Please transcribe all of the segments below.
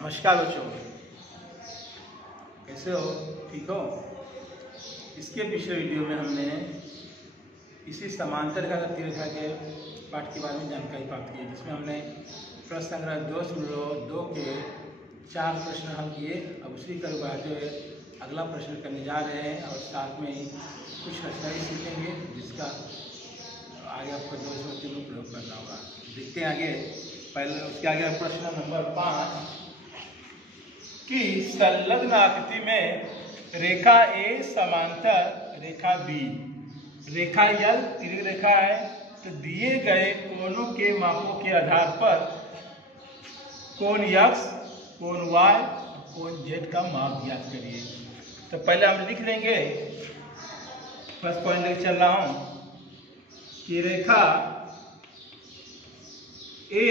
नमस्कार बच्चों, कैसे हो? ठीक हो? इसके पिछले वीडियो में हमने इसी समांतर रेखा तथा रेखा के पाठ के बारे में जानकारी प्राप्त की, जिसमें हमने प्रश्न संग्रह 2 के 4 प्रश्न हल किए। अब उसी को बढ़ाते हुए अगला प्रश्न करने जा रहे हैं और साथ में ही कुछ रचनाएं सीखेंगे, जिसका आगे आपको 2 में प्रयोग करना होगा। देखते हैं आगे। पहले उसके आगे प्रश्न नंबर 5 कि संलग्न आकृति में रेखा ए समांतर रेखा बी, रेखा यल तिर्यक रेखा है, तो दिए गए कोणों के मापों के आधार पर कोण x, कोण y, कोण z का माप ज्ञात करिए। तो पहले हम लिख लेंगे, फर्स्ट पॉइंट लेकर चल रहा हूं कि रेखा ए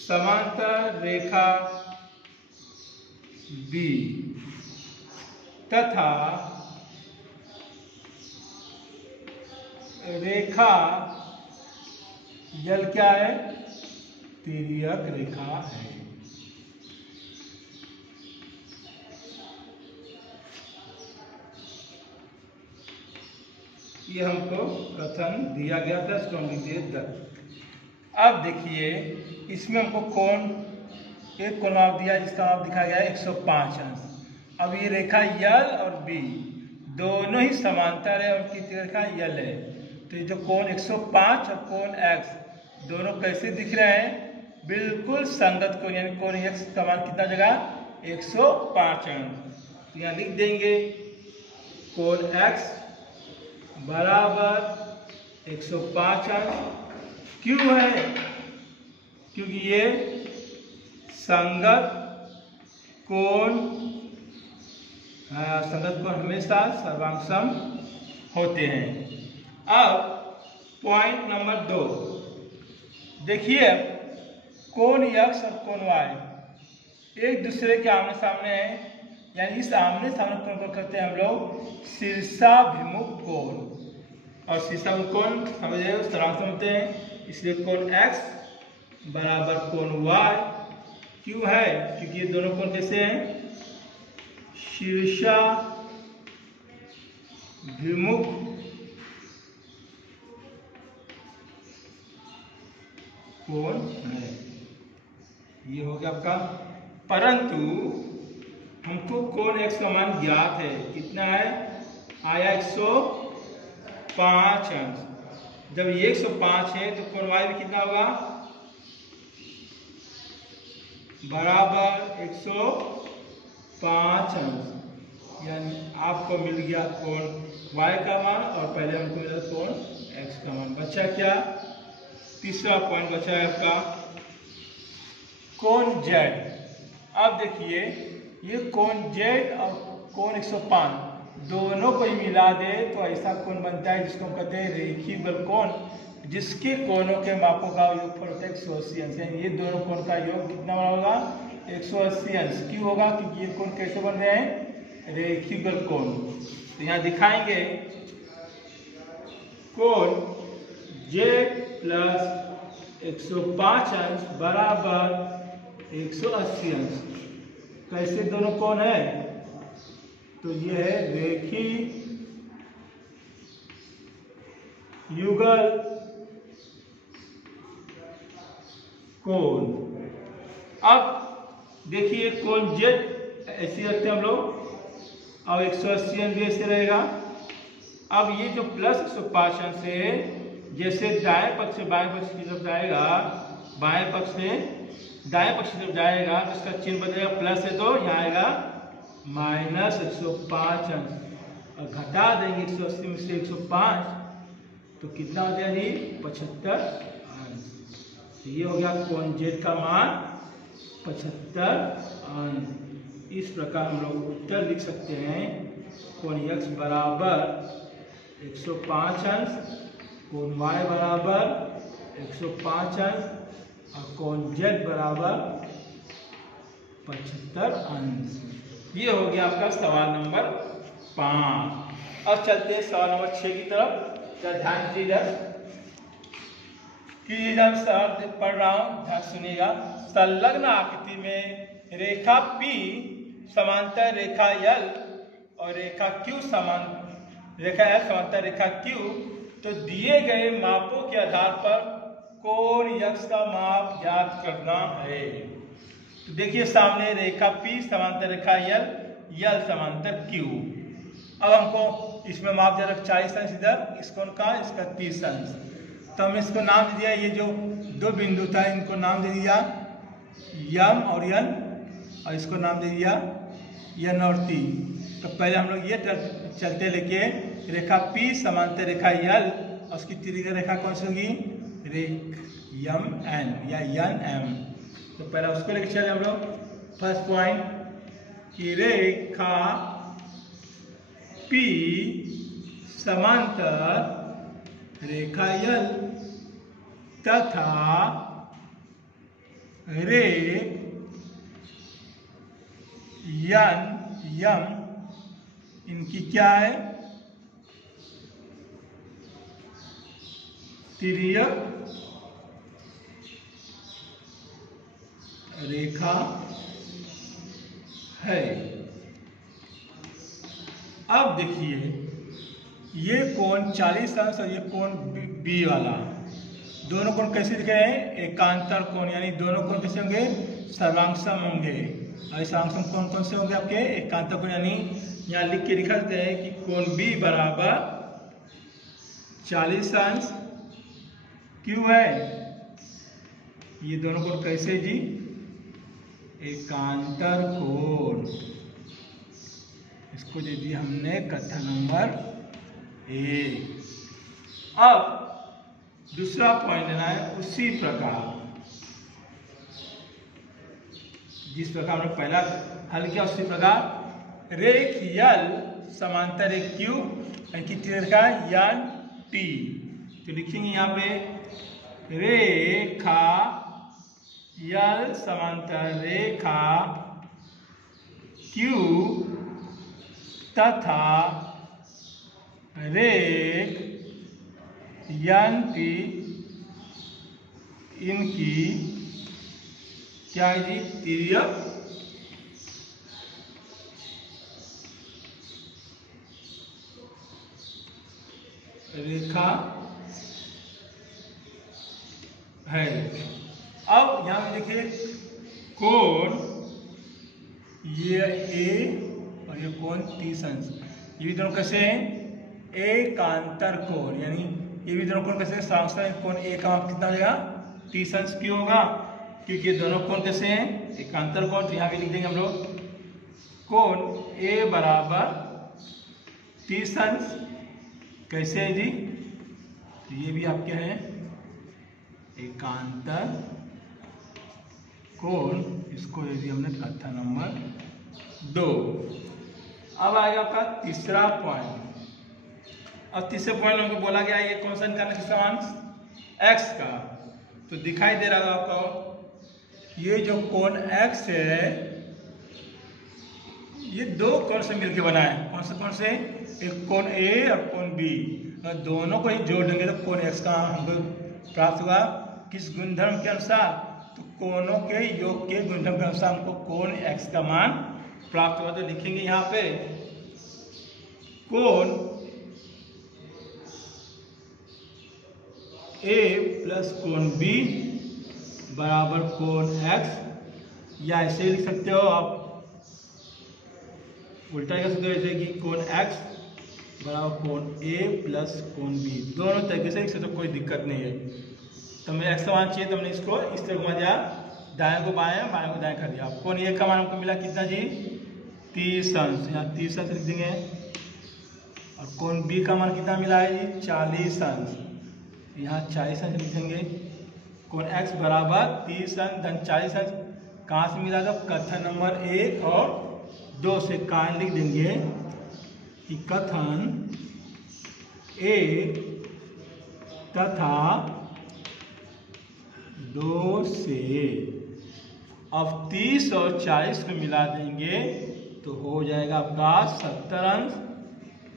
समांतर रेखा बी तथा रेखा यल क्या है? तिर्यक रेखा है। ये हमको कथन दिया गया था, इसको हम लिख दिए 10। अब देखिए, इसमें हमको कोण एक कोण माप दिया, जिसका माप दिखा गया है 105 अंश। अब ये रेखा यल और बी दोनों ही समांतर है, उनकी रेखा यल है, तो ये जो कोण 105 और कोण x दोनों कैसे दिख रहे हैं? बिल्कुल संगत कोण, यानी कोण x का मान कितना जगह 105 अंश। तो यहाँ लिख देंगे कोण x बराबर 105 अंश। क्यों है? क्योंकि ये संगत कोण हमेशा सर्वांग होते हैं। अब पॉइंट नंबर 2 देखिए, कोण x और कोण y एक दूसरे के आमने सामने हैं, यानी इस आमने सामने कोण को कहते हैं हम लोग शीर्षाभिमुख कोण, और शीर्षाभिमुख कोण समझे सर्वांग होते हैं, इसलिए कोण x बराबर कोण y। क्यों है? क्योंकि ये दोनों कोण कैसे हैं? शीर्षाभिमुख कोण है। ये हो गया आपका। परंतु हमको कोण x का मान ज्ञात है, कितना है? आया 105 अंश। जब ये 105 है तो कोण y भी कितना होगा? बराबर 105 अंश। यानी आपको मिल गया कोण y का मान और पहले हमको मिला कोण x का मान। बचा क्या? तीसरा पॉइंट बचा है आपका कोण z। अब देखिए, ये कोण z और कोण 105 दोनों को ही मिला दे तो ऐसा कोण बनता है जिसको हम कहते हैं रेखीय युगल कोण, जिसके कोणों के मापों का योगफल होता है 180 अंश। यानी ये दोनों कोण का योग कितना बड़ा होगा? 180 अंश। क्यों होगा? क्योंकि ये कोण कैसे बन रहे हैं? रेखीय युगल कोण। तो यहाँ दिखाएंगे कोण z प्लस 105 अंश बराबर 180 अंश। कैसे दोनों कोण है? तो ये है रेखीय युगल कोण। अब देखिए, कोण z ऐसे रखते हैं हम लोग और 180 अंश भी ऐसे रहेगा। अब ये जो प्लस 105 अंश है, जैसे दाएं पक्ष से बाएं पक्ष की तरफ जाएगा, बाएं पक्ष से दाएं पक्ष की तरफ जाएगा तो इसका चिन्ह बदलेगा, प्लस है तो यहाँ आएगा माइनस 105 अंश, और घटा देंगे 180 में से 105 तो कितना हो जाएगा जी? 75 अंश। तो ये हो गया कोण z का मान 75 अंश। इस प्रकार हम लोग उत्तर लिख सकते हैं, कोण x बराबर 105 अंश, कोण y बराबर 105 अंश और कोण z बराबर 75 अंश। ये हो गया आपका सवाल नंबर 5। अब चलते हैं सवाल नंबर 6 की तरफ। ध्यान दीजिएगा कि जब सवाल पढ़ रहा हूँ, ध्यान सुनिएगा। संलग्न आकृति में रेखा P समांतर रेखा L और रेखा Q रेखा L समांतर रेखा Q, तो दिए गए मापों के आधार पर कोण X का माप ज्ञात करना है। तो देखिए सामने रेखा P समांतर रेखा L, L समांतर Q। अब हमको इसमें माप दे रखा 40 अंश इधर, इस कोण का, इसका 30 अंश। तो हमने इसको नाम दे दिया, ये जो दो बिंदु था इनको नाम दे दिया M और N, और इसको नाम दे दिया N और T। तो पहले हम लोग ये चलते लेके रेखा P समांतर रेखा L और उसकी तिर्यक रेखा कौन सी होगी, MN या NM। तो पहले उसको लेके चले हम लोग। फर्स्ट पॉइंट कि रेखा P समांतर रेखा L तथा रेख M इनकी क्या है, तिर्यक रेखा है। अब देखिए ये कोण 40 अंश और ये कोण B वाला, दोनों कोण कैसे दिख रहे हैं, एकांतर कोण, यानी दोनों कोण कैसे होंगे, सर्वांगसम होंगे। और सर्वांगसम कोण कौन से होंगे आपके, एकांतर कोण। यानी यहाँ लिख के दिखाते हैं कि कोण B बराबर 40 अंश Q है। ये दोनों कोण कैसे जी, एकांतर कोण। इसको दे दिया हमने कथन नंबर 1। अब दूसरा पॉइंट लेना है उसी प्रकार जिस प्रकार हमने पहला हल किया, उसी प्रकार रेख L समांतर रेख Q इनकी रेखा T। तो लिखेंगे यहाँ पे रेखा L समांतर रेखा Q तथा रेख NT इनकी क्या है जी, तिर्यक रेखा है। अब यहां पे देखिए कोण ये A और ये कोण 30 अंश, ये भी दोनों कैसे हैं, एकांतर कोण। यानी ये भी दोनों कोण कैसे, सर्वांगसम कोण A का माप कितना हो जाएगा, 30 अंश क्यों होगा, क्योंकि दोनों कोण कैसे हैं, एकांतर कोण। तो यहाँ भी लिख देंगे हम लोग कोण A बराबर 30 अंश। कैसे है जी, तो ये भी आपके हैं एकांतर कोण। इसको दे दिया हमने कथन नंबर 2। अब आएगा आपका तीसरा पॉइंट। और तीसरे पॉइंट में हमको बोला गया ये कौन सा निकालने के समान, x का। तो दिखाई दे रहा होगा आपको ये जो कोण x है ये दो कोण से मिलकर बना है। कौन से कोण से, एक कोण A और कोण B, और दोनों को ही जोड़ देंगे तो कोण x का हमको प्राप्त हुआ। किस गुणधर्म के अनुसार, तो कोणों के योग के गुणधर्म के अनुसार हमको कोण x का मान प्राप्त हुआ। तो लिखेंगे यहाँ पे कोण A प्लस कोण B बराबर कोण x, या ऐसे लिख सकते हो आप, उल्टा कर सकते हो जैसे कि कोण x बराबर कोण A प्लस कोण B। दोनों तरीके से लिख सकते हो, कोई दिक्कत नहीं है। तो हमें x का मान चाहिए तो हमने इसको इस तरह घुमा दिया, दाएं को बाएं, बाएं को दाएं कर दिया। कोण A का मान हमको मिला कितना जी, 30 अंश। यहाँ 30 अंश लिख देंगे। और कोण B का मान कितना मिला है जी, 40 अंश। यहाँ 40 अंश लिख देंगे। कोण x बराबर 30 अंश धन 40 अंश कहाँ से मिला, तो कथन नंबर 1 और 2 से कारण लिख देंगे कि कथन 1 तथा 2 से। अब 30 और 40 को मिला देंगे तो हो जाएगा आपका 70 अंश।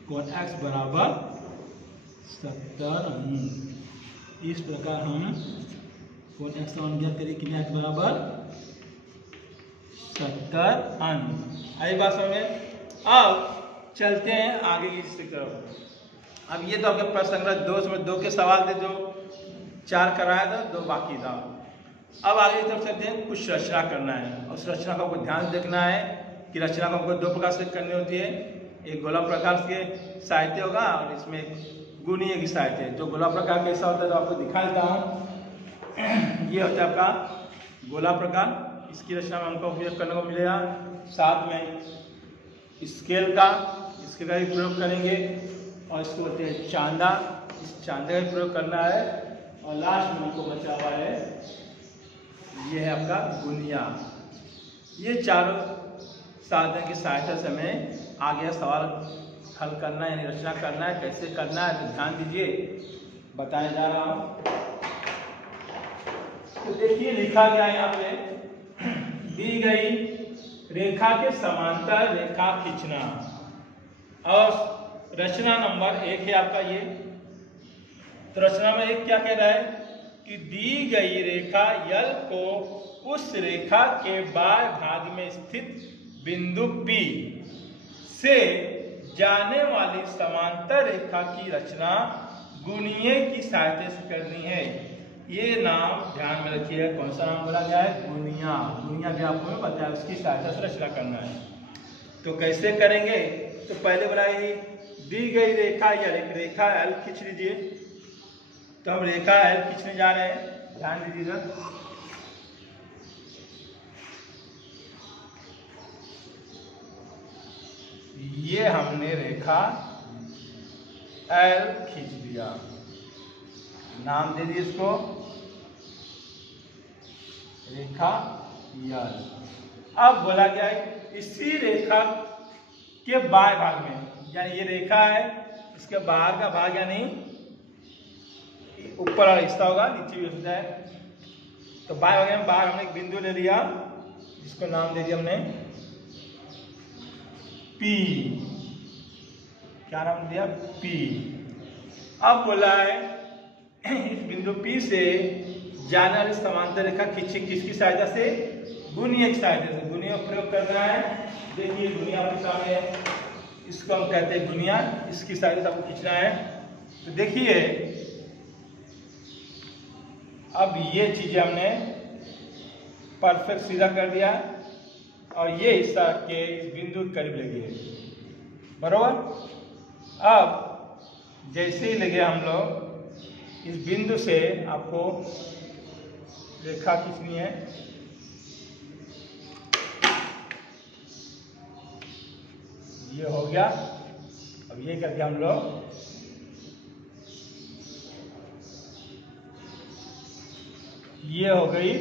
कोण x बराबर 70 अंश। इस प्रकार हम कोण x का मान ज्ञात करें, कितना x बराबर 70 अंक। आई बात समझ में? अब चलते हैं आगे की तरफ। अब ये तो आपके प्रश्न संग्रह 2 के सवाल थे, जो 4 कराया था, 2 बाकी था। अब आगे की तरफ चलते हैं, कुछ रचना करना है और उस रचना को आपको ध्यान देखना है कि रचना को आपको 2 प्रकार से करनी होती है। एक गोला प्रकार के साहित्य होगा और इसमें गुणीय की साहित्य। जो गोला प्रकार कैसा होता है तो आपको दिखा देता हूँ। ये होता है आपका गोला प्रकार। इसकी रचना में हमको उपयोग करने को मिलेगा। साथ में स्केल का भी प्रयोग करेंगे और इसको बोलते हैं चांदा। इस चांदे का भी प्रयोग करना है। और लास्ट में हमको बचा हुआ है, ये है आपका गुनिया। ये चारों साधन की सहायता से हमें आगे सवाल हल करना है, यानी रचना करना है। कैसे करना है तो ध्यान दीजिए, बताया जा रहा हूँ। तो देखिए लिखा गया है यहाँ पे, दी गई रेखा के समांतर रेखा खींचना। और रचना नंबर 1 है आपका ये। तो रचना में 1 क्या कह रहा है कि दी गई रेखा यल को उस रेखा के बाएं भाग में स्थित बिंदु P से जाने वाली समांतर रेखा की रचना गुणीय की सहायता से करनी है। ये नाम ध्यान में रखिए, कौन सा नाम बोला गया है? गुणिया। गुणिया भी आपको बताया, उसकी सहायता से रचना करना है। तो कैसे करेंगे? तो पहले बनाइए, दी गई रेखा या रेखा L खींच लीजिए। तो हम रेखा L खींचने जा रहे हैं, ध्यान दीजिएगा। ये हमने रेखा L खींच दिया, नाम दे दिए इसको रेखा L। अब बोला गया है इसी रेखा के बाएं भाग में, यानी ये रेखा है, इसके बाहर का भाग यानी ऊपर वाला हिस्सा होगा, नीचे भी हो सकता है। तो बाएं भाग में बाहर हमने एक बिंदु ले लिया, जिसको नाम दे दिया हमने P। क्या नाम दिया? P। अब बोला है इस बिंदु P से जाने वाली समांतर रेखा खींची किसकी सहायता से? गुणीय की सहायता से। गुणीय प्रयोग करना है। देखिए गुणिया आपके सामने है, इसको हम कहते हैं गुणिया। इसकी सहायता से आपको खींचना है। तो देखिए अब ये चीजें हमने परफेक्ट सीधा कर दिया और ये हिस्सा के इस बिंदु के करीब लगे, बरोबर। अब जैसे ही लगे हम लोग, इस बिंदु से आपको रेखा खींचनी है। ये हो गया। अब ये करके हम लोग ये हो गई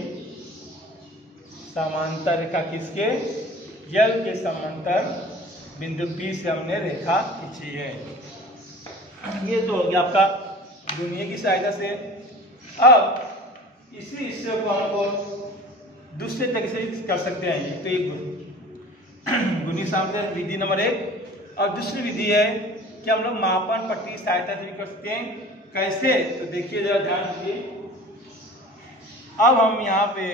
समांतर रेखा किसके? यल के समांतर बिंदु P से हमने रेखा खींची है। ये तो हो गया आपका गुणीय की सहायता से। अब इसी हिस्से को हमको दूसरे तरीके से कर सकते हैं। तो एक गुणीय समांतर विधि नंबर 1, और दूसरी विधि है कि हम लोग मापन पट्टी की सहायता से भी कर सकते हैं। कैसे? तो देखिए जरा ध्यान दीजिए। अब हम यहाँ पे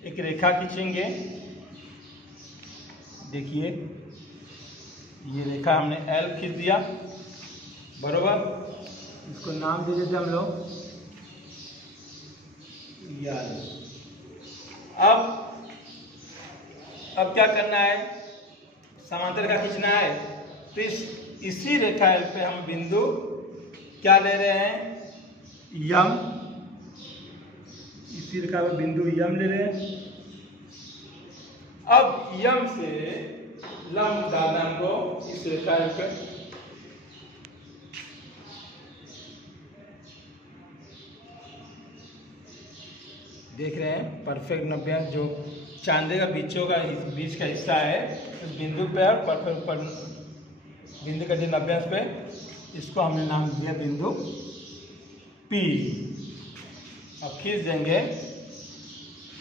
एक रेखा खींचेंगे। देखिए ये रेखा हमने L खींच दिया, बरोबर। इसको नाम दे देते हम लोग L। अब क्या करना है? समांतर रेखा खींचना है। तो इसी रेखा L पे हम बिंदु क्या ले रहे हैं? यम। इसी रेखा पे बिंदु यम ले रहे हैं। अब यम से लंब डालना हमको इस रेखा पे। देख रहे हैं परफेक्ट 90 जो चांदे का बीचों का बीच का हिस्सा है, उस बिंदु पे और परफेक्ट ऊपर बिंदु का 90 पे, इसको हमने नाम दिया बिंदु P। अब खींच देंगे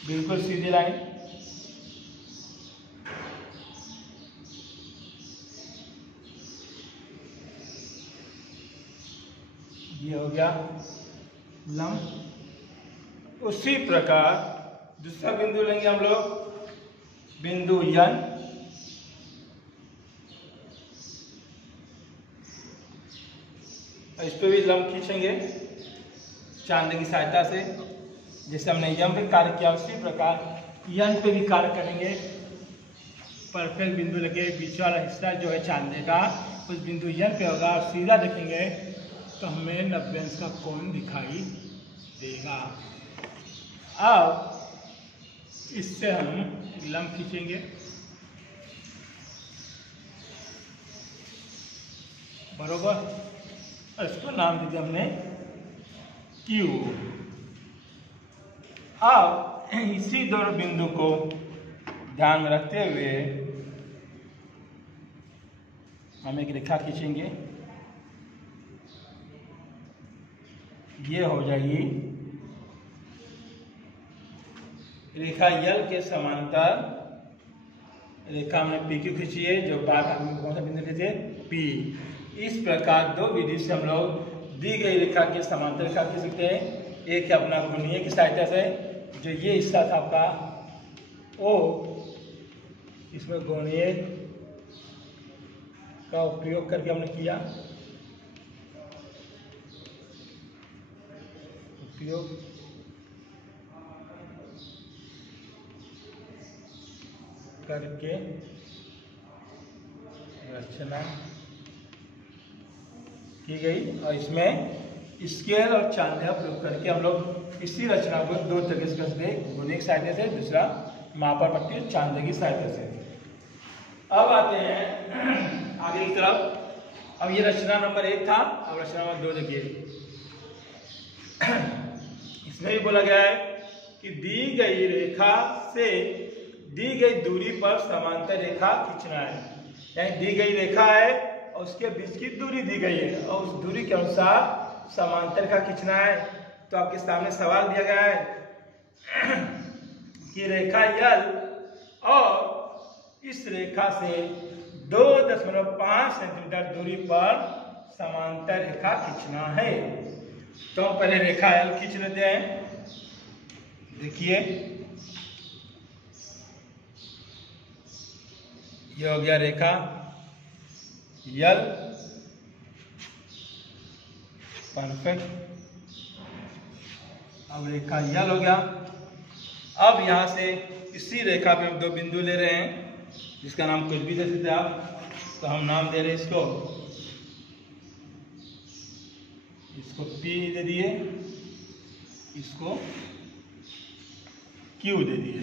बिल्कुल सीधी लाइन। ये हो गया लंब। उसी प्रकार दूसरा बिंदु लेंगे हम लोग, बिंदु यन इस पे भी लंब खींचेंगे चांदे की सहायता से। जैसे हमने यम पे कार्य किया उसी प्रकार यन पे भी कार्य करेंगे। परफेक्ट बिंदु लगे, बीच वाला हिस्सा जो है चांदे का उस बिंदु यन पे होगा और सीधा देखेंगे तो हमें 90 अंश का कोण दिखाई देगा। अब इससे हम लंब खींचेंगे, बरोबर। इसको नाम दीजिए हमने Q। अब इसी दोनों बिंदु को ध्यान में रखते हुए हम एक रेखा खींचेंगे। ये हो जाएगी रेखा यल के समांतर रेखा हमने PQ खींची है, जो बार कौन सा बिंदु लेते P। इस प्रकार दो विधि से हम लोग दी गई रेखा के समांतर रेखा खींच सकते हैं। एक है अपना गुणीय की सहायता से, जो ये हिस्सा था आपका O, इसमें गुणीय का उपयोग करके हमने किया, उपयोग करके रचना की गई। और इसमें स्केल और चांदे प्रयोग करके हम लोग इसी रचना को दो तरीके से करते हैं, गुणिक सहायता से, दूसरा मापा पट्टी चांदे की सहायता से। अब आते हैं आगे की तरफ। अब ये रचना नंबर 1 था, अब रचना नंबर 2 देखिए। इसमें भी बोला गया है कि दी गई रेखा से दी गई दूरी पर समांतर रेखा खींचना है। यानी दी गई रेखा है और उसके बीच की दूरी दी गई है और उस दूरी के अनुसार समांतर रेखा खींचना है। तो आपके सामने सवाल दिया गया है कि रेखा यल और इस रेखा से 2.5 सेंटीमीटर दूरी पर समांतर रेखा खींचना है। तो पहले रेखा यल खींच लेते हैं। देखिए ये हो गया रेखा यल, परफेक्ट। अब रेखा यल हो गया। अब यहां से इसी रेखा पे हम दो बिंदु ले रहे हैं, जिसका नाम कुछ भी दे सकते हैं आप। तो हम नाम दे रहे हैं इसको P दे दिए, इसको Q दे दिए।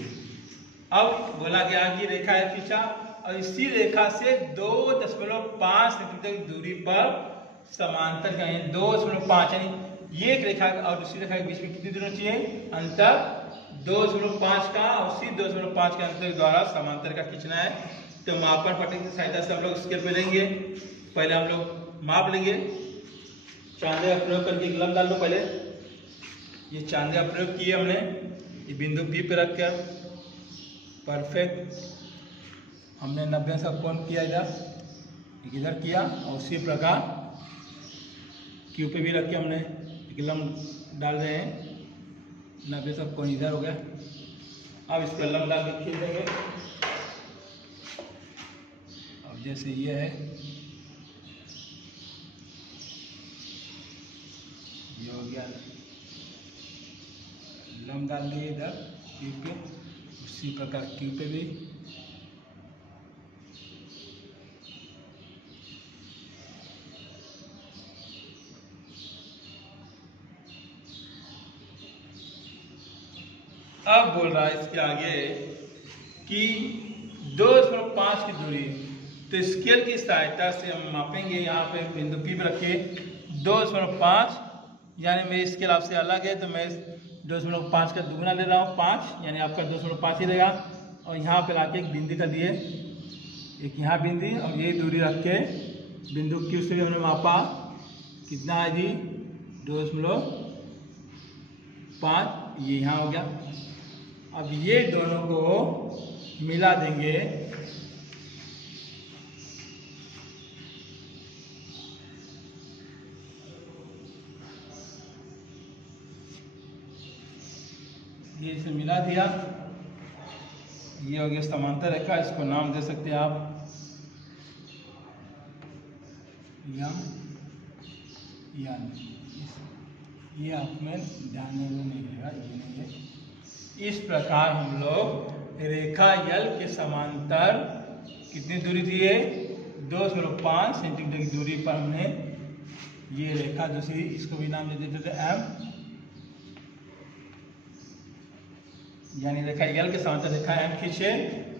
अब बोला गया कि रेखा यल खींचा और इसी रेखा से 2.5 सेंटीमीटर की दूरी पर समांतर का 2.5, यानी ये एक रेखा और दूसरी रेखा के बीच में कितनी दूरी चाहिए, अंतर 2.5 का, और उसी 2.5 के अंतर द्वारा समांतर का खींचना है। तो मापन पट्टी की सहायता से हम लोग स्केल पे लेंगे। पहले हम लोग माप लेंगे, चांदे का प्रयोग करके लंब डाल लो। पहले ये चांदे का प्रयोग किए हमने, ये बिंदु P पे रख कर परफेक्ट हमने 90 अंश का कोण किया, इधर किया, और उसी प्रकार Q पे भी रख के हमने एक लंब डाल रहे हैं। 90 अंश का कोण इधर हो गया। अब इस पर लंब डाल के खींच देंगे। अब जैसे ये है, ये हो गया, लंब डाल दिए इधर Q पे, उसी प्रकार Q पे भी। अब बोल रहा है इसके आगे कि 2.5 की दूरी, तो स्केल की सहायता से हम मापेंगे। यहाँ पे बिंदु P पे रखिए 2.5, यानी मेरी स्केल आपसे अलग है तो मैं 2.5 का दुगुना ले रहा हूँ 5, यानी आपका 2.5 ही रहेगा। और यहाँ पे लाके एक बिंदु कर दिए, एक यहाँ बिंदु, और यही दूरी रख के बिंदु Q से भी हमने मापा, कितना है जी 2.5, ये यहाँ हो गया। अब ये दोनों को मिला देंगे, ये इसे मिला दिया, ये हो गया समांतर रेखा, इसको नाम दे सकते हैं आप यम। ये आप में ध्यान नहीं रहेगा, ये नहीं है। इस प्रकार हम लोग रेखा यल के समांतर कितनी दूरी थी है 2.5 सेंटीमीटर की दूरी पर हमने ये रेखा दूसरी, इसको भी नाम दे देते थे एम, यानी रेखा यल के समांतर रेखा एम खींचे,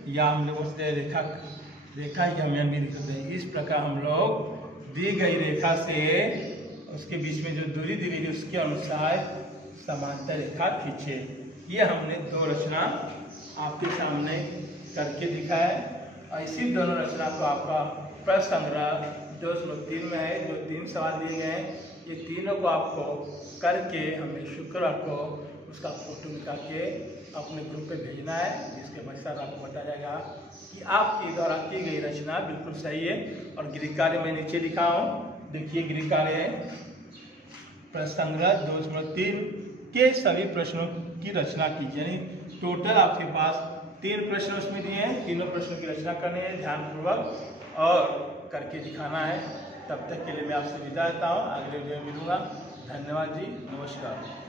या हम लोग उससे रेखा यम भी लिखते हैं। इस प्रकार हम लोग दी गई रेखा से उसके बीच में जो दूरी दी गई थी उसके अनुसार समांतर रेखा खींचे। ये हमने दो रचना आपके सामने करके दिखाया है, और इसी दोनों रचना को आपका प्रश्न संग्रह 203 में है, जो 3 सवाल दिए गए हैं। ये तीनों को आपको करके हमें शुक्रवार को उसका फोटो निकाल के अपने ग्रुप पे भेजना है, जिसके पश्चात आपको बताया जाएगा कि आपके द्वारा की गई रचना बिल्कुल सही है। और गृह कार्य मैं नीचे लिखा हूँ, देखिए गृह कार्य है प्रश्न संग्रह 203 के सभी प्रश्नों की रचना कीजिए, यानी टोटल आपके पास 3 प्रश्न उसमें दिए हैं, तीनों प्रश्नों की रचना करनी है ध्यानपूर्वक और करके दिखाना है। तब तक के लिए मैं आपसे विदा लेता हूँ, अगले वीडियो में मिलूंगा। धन्यवाद जी, नमस्कार।